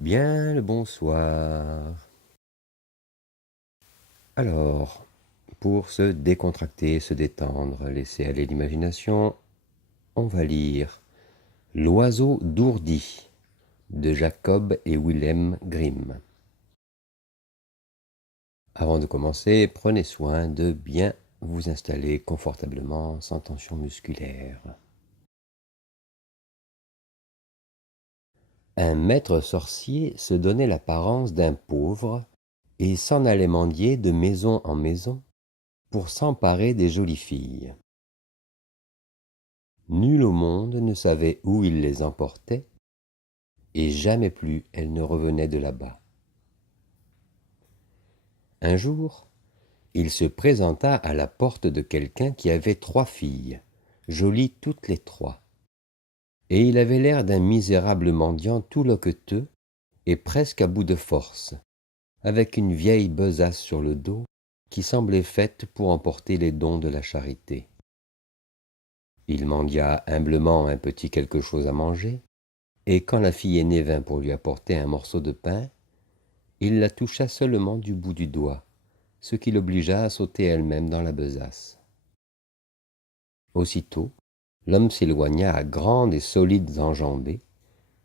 Bien le bonsoir. Alors, pour se décontracter, se détendre, laisser aller l'imagination, on va lire L'oiseau d'Ourdi de Jacob et Wilhelm Grimm. Avant de commencer, prenez soin de bien vous installer confortablement sans tension musculaire. Un maître sorcier se donnait l'apparence d'un pauvre et s'en allait mendier de maison en maison pour s'emparer des jolies filles. Nul au monde ne savait où il les emportait, et jamais plus elles ne revenaient de là-bas. Un jour, il se présenta à la porte de quelqu'un qui avait 3 filles, jolies toutes les 3, et il avait l'air d'un misérable mendiant tout loqueteux et presque à bout de force, avec une vieille besace sur le dos qui semblait faite pour emporter les dons de la charité. Il mendia humblement un petit quelque chose à manger, et quand la fille aînée vint pour lui apporter un morceau de pain, il la toucha seulement du bout du doigt, ce qui l'obligea à sauter elle-même dans la besace. Aussitôt, l'homme s'éloigna à grandes et solides enjambées,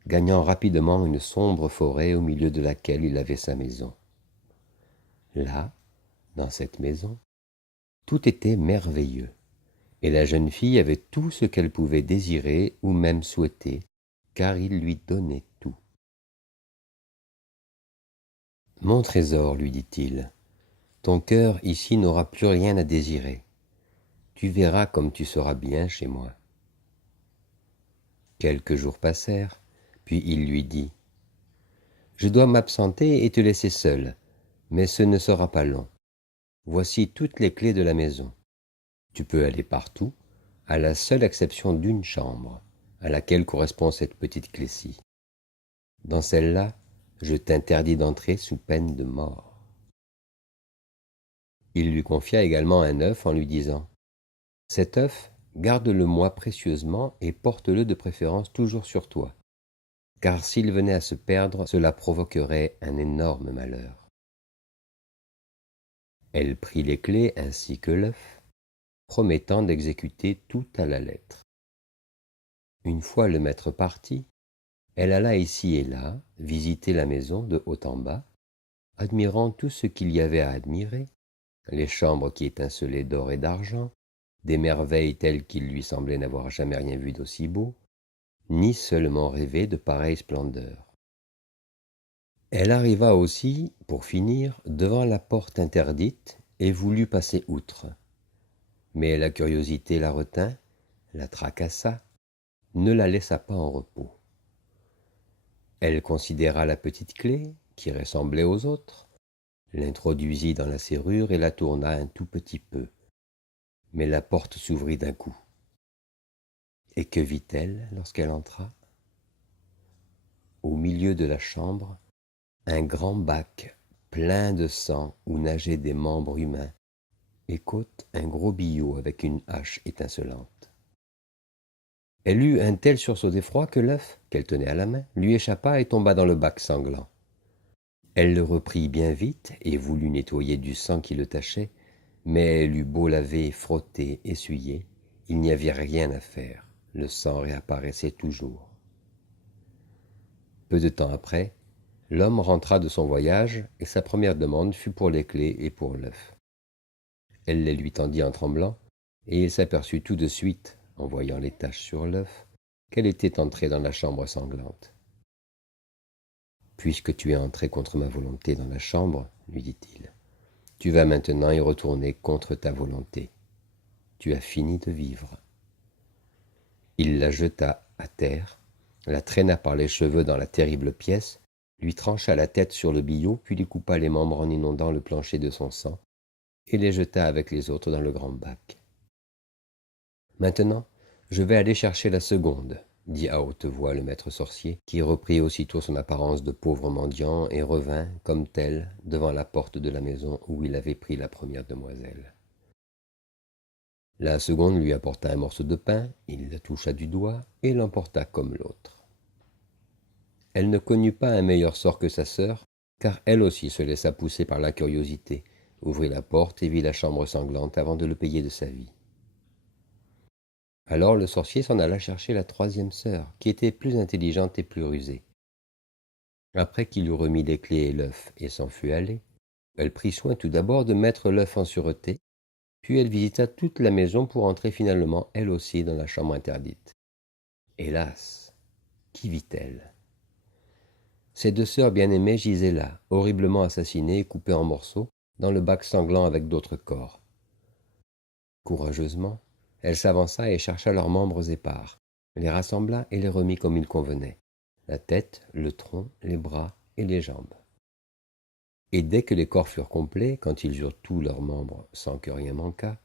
gagnant rapidement une sombre forêt au milieu de laquelle il avait sa maison. Là, dans cette maison, tout était merveilleux, et la jeune fille avait tout ce qu'elle pouvait désirer ou même souhaiter, car il lui donnait tout. « Mon trésor, lui dit-il, ton cœur ici n'aura plus rien à désirer. Tu verras comme tu seras bien chez moi. » Quelques jours passèrent, puis il lui dit « Je dois m'absenter et te laisser seul, mais ce ne sera pas long. Voici toutes les clés de la maison. Tu peux aller partout, à la seule exception d'une chambre, à laquelle correspond cette petite clé-ci. Dans celle-là, je t'interdis d'entrer sous peine de mort. » Il lui confia également un œuf en lui disant « Cet œuf, garde-le-moi précieusement et porte-le de préférence toujours sur toi, car s'il venait à se perdre, cela provoquerait un énorme malheur. » Elle prit les clés ainsi que l'œuf, promettant d'exécuter tout à la lettre. Une fois le maître parti, elle alla ici et là visiter la maison de haut en bas, admirant tout ce qu'il y avait à admirer, les chambres qui étincelaient d'or et d'argent, des merveilles telles qu'il lui semblait n'avoir jamais rien vu d'aussi beau, ni seulement rêvé de pareille splendeur. Elle arriva aussi, pour finir, devant la porte interdite et voulut passer outre. Mais la curiosité la retint, la tracassa, ne la laissa pas en repos. Elle considéra la petite clé, qui ressemblait aux autres, l'introduisit dans la serrure et la tourna un tout petit peu. Mais la porte s'ouvrit d'un coup. Et que vit-elle lorsqu'elle entra? Au milieu de la chambre, un grand bac plein de sang où nageaient des membres humains, et côte un gros billot avec une hache étincelante. Elle eut un tel sursaut d'effroi que l'œuf, qu'elle tenait à la main, lui échappa et tomba dans le bac sanglant. Elle le reprit bien vite et voulut nettoyer du sang qui le tachait, mais elle eut beau laver, frotter, essuyer, il n'y avait rien à faire, le sang réapparaissait toujours. Peu de temps après, l'homme rentra de son voyage et sa première demande fut pour les clés et pour l'œuf. Elle les lui tendit en tremblant, et il s'aperçut tout de suite, en voyant les taches sur l'œuf, qu'elle était entrée dans la chambre sanglante. « Puisque tu es entré contre ma volonté dans la chambre, lui dit-il, tu vas maintenant y retourner contre ta volonté. Tu as fini de vivre. » Il la jeta à terre, la traîna par les cheveux dans la terrible pièce, lui trancha la tête sur le billot, puis lui coupa les membres en inondant le plancher de son sang, et les jeta avec les autres dans le grand bac. « Maintenant, je vais aller chercher la seconde, » dit à haute voix le maître sorcier, qui reprit aussitôt son apparence de pauvre mendiant et revint, comme tel, devant la porte de la maison où il avait pris la première demoiselle. La seconde lui apporta un morceau de pain, il la toucha du doigt et l'emporta comme l'autre. Elle ne connut pas un meilleur sort que sa sœur, car elle aussi se laissa pousser par la curiosité, ouvrit la porte et vit la chambre sanglante avant de le payer de sa vie. Alors le sorcier s'en alla chercher la troisième sœur, qui était plus intelligente et plus rusée. Après qu'il eut remis les clés et l'œuf et s'en fut allé, elle prit soin tout d'abord de mettre l'œuf en sûreté, puis elle visita toute la maison pour entrer finalement elle aussi dans la chambre interdite. Hélas, qu'y vit-elle? Ses deux sœurs bien-aimées gisaient là, horriblement assassinées et coupées en morceaux, dans le bac sanglant avec d'autres corps. Courageusement, elle s'avança et chercha leurs membres épars, les rassembla et les remit comme il convenait, la tête, le tronc, les bras et les jambes. Et dès que les corps furent complets, quand ils eurent tous leurs membres sans que rien manquât,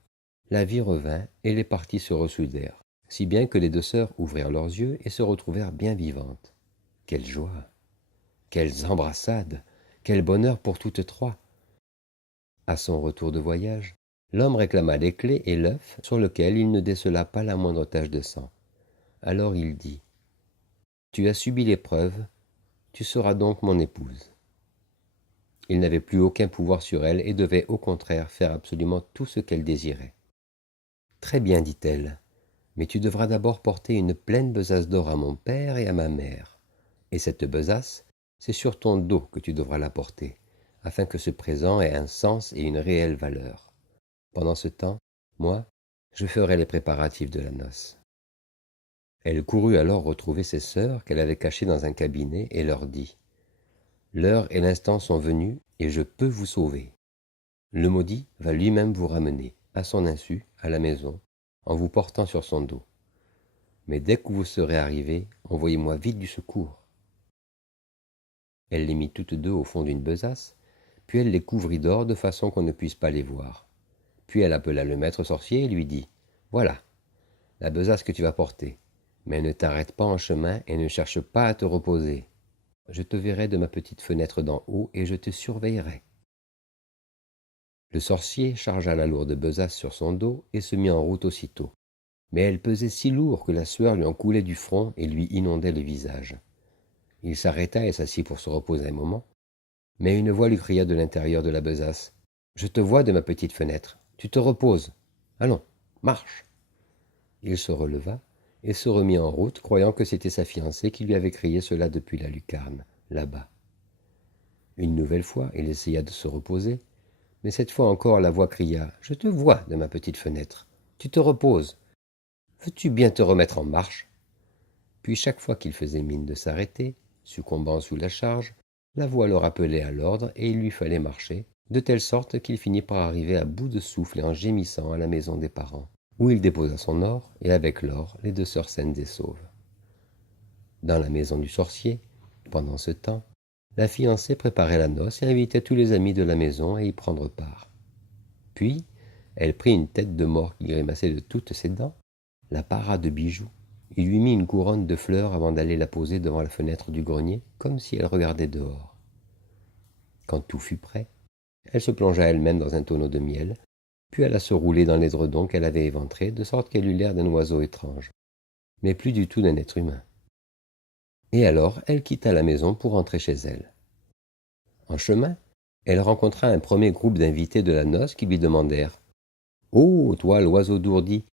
la vie revint et les parties se ressoudèrent, si bien que les deux sœurs ouvrirent leurs yeux et se retrouvèrent bien vivantes. Quelle joie! Quelles embrassades! Quel bonheur pour toutes trois! À son retour de voyage, l'homme réclama les clés et l'œuf sur lequel il ne décela pas la moindre tache de sang. Alors il dit « Tu as subi l'épreuve, tu seras donc mon épouse. » Il n'avait plus aucun pouvoir sur elle et devait au contraire faire absolument tout ce qu'elle désirait. « Très bien, dit-elle, mais tu devras d'abord porter une pleine besace d'or à mon père et à ma mère. Et cette besace, c'est sur ton dos que tu devras la porter, afin que ce présent ait un sens et une réelle valeur. Pendant ce temps, moi, je ferai les préparatifs de la noce. » Elle courut alors retrouver ses sœurs qu'elle avait cachées dans un cabinet et leur dit « L'heure et l'instant sont venus et je peux vous sauver. Le maudit va lui-même vous ramener, à son insu, à la maison, en vous portant sur son dos. Mais dès que vous serez arrivés, envoyez-moi vite du secours. » Elle les mit toutes deux au fond d'une besace, puis elle les couvrit d'or de façon qu'on ne puisse pas les voir. Puis elle appela le maître sorcier et lui dit « Voilà, la besace que tu vas porter, mais ne t'arrête pas en chemin et ne cherche pas à te reposer. Je te verrai de ma petite fenêtre d'en haut et je te surveillerai. » Le sorcier chargea la lourde besace sur son dos et se mit en route aussitôt. Mais elle pesait si lourd que la sueur lui en coulait du front et lui inondait le visage. Il s'arrêta et s'assit pour se reposer un moment, mais une voix lui cria de l'intérieur de la besace « Je te vois de ma petite fenêtre, tu te reposes. Allons, marche !» Il se releva et se remit en route, croyant que c'était sa fiancée qui lui avait crié cela depuis la lucarne, là-bas. Une nouvelle fois, il essaya de se reposer, mais cette fois encore la voix cria « Je te vois de ma petite fenêtre, tu te reposes. Veux-tu bien te remettre en marche ?» Puis chaque fois qu'il faisait mine de s'arrêter, succombant sous la charge, la voix le rappelait à l'ordre et il lui fallait marcher, de telle sorte qu'il finit par arriver à bout de souffle et en gémissant à la maison des parents, où il déposa son or, et avec l'or, les deux sœurs saines et sauves. Dans la maison du sorcier, pendant ce temps, la fiancée préparait la noce et invitait tous les amis de la maison à y prendre part. Puis, elle prit une tête de mort qui grimaçait de toutes ses dents, la para de bijoux, il lui mit une couronne de fleurs avant d'aller la poser devant la fenêtre du grenier, comme si elle regardait dehors. Quand tout fut prêt, elle se plongea elle-même dans un tonneau de miel, puis alla se rouler dans l'édredon qu'elle avait éventré, de sorte qu'elle eut l'air d'un oiseau étrange, mais plus du tout d'un être humain. Et alors elle quitta la maison pour rentrer chez elle. En chemin, elle rencontra un premier groupe d'invités de la noce qui lui demandèrent « Oh, toi, l'oiseau d'ourdi,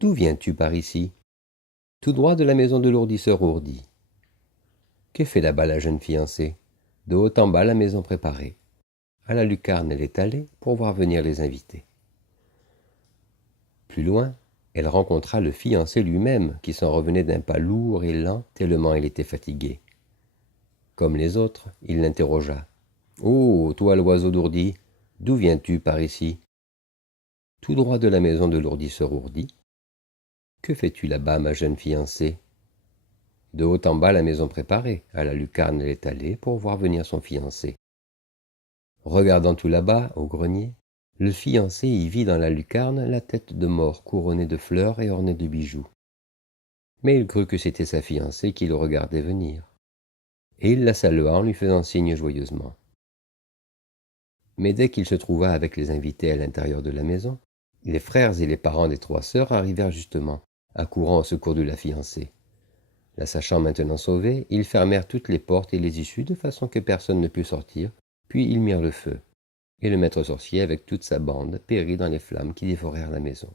d'où viens-tu par ici ?»« Tout droit de la maison de l'ourdisseur ourdi. »« Que fait là-bas la jeune fiancée ?»« De haut en bas la maison préparée. À la lucarne elle est allée pour voir venir les invités. » Plus loin, elle rencontra le fiancé lui-même qui s'en revenait d'un pas lourd et lent tellement il était fatigué. Comme les autres, il l'interrogea. « Oh, toi l'oiseau d'ourdi, d'où viens-tu par ici ?»« Tout droit de la maison de l'ourdisseur ourdi. »« Que fais-tu là-bas, ma jeune fiancée ?»« De haut en bas la maison préparée, à la lucarne elle est allée pour voir venir son fiancé. » Regardant tout là-bas, au grenier, le fiancé y vit dans la lucarne la tête de mort couronnée de fleurs et ornée de bijoux. Mais il crut que c'était sa fiancée qui le regardait venir, et il la salua en lui faisant signe joyeusement. Mais dès qu'il se trouva avec les invités à l'intérieur de la maison, les frères et les parents des trois sœurs arrivèrent justement, accourant au secours de la fiancée. La sachant maintenant sauvée, ils fermèrent toutes les portes et les issues de façon que personne ne put sortir, puis ils mirent le feu. Et le maître sorcier, avec toute sa bande, périt dans les flammes qui dévorèrent la maison.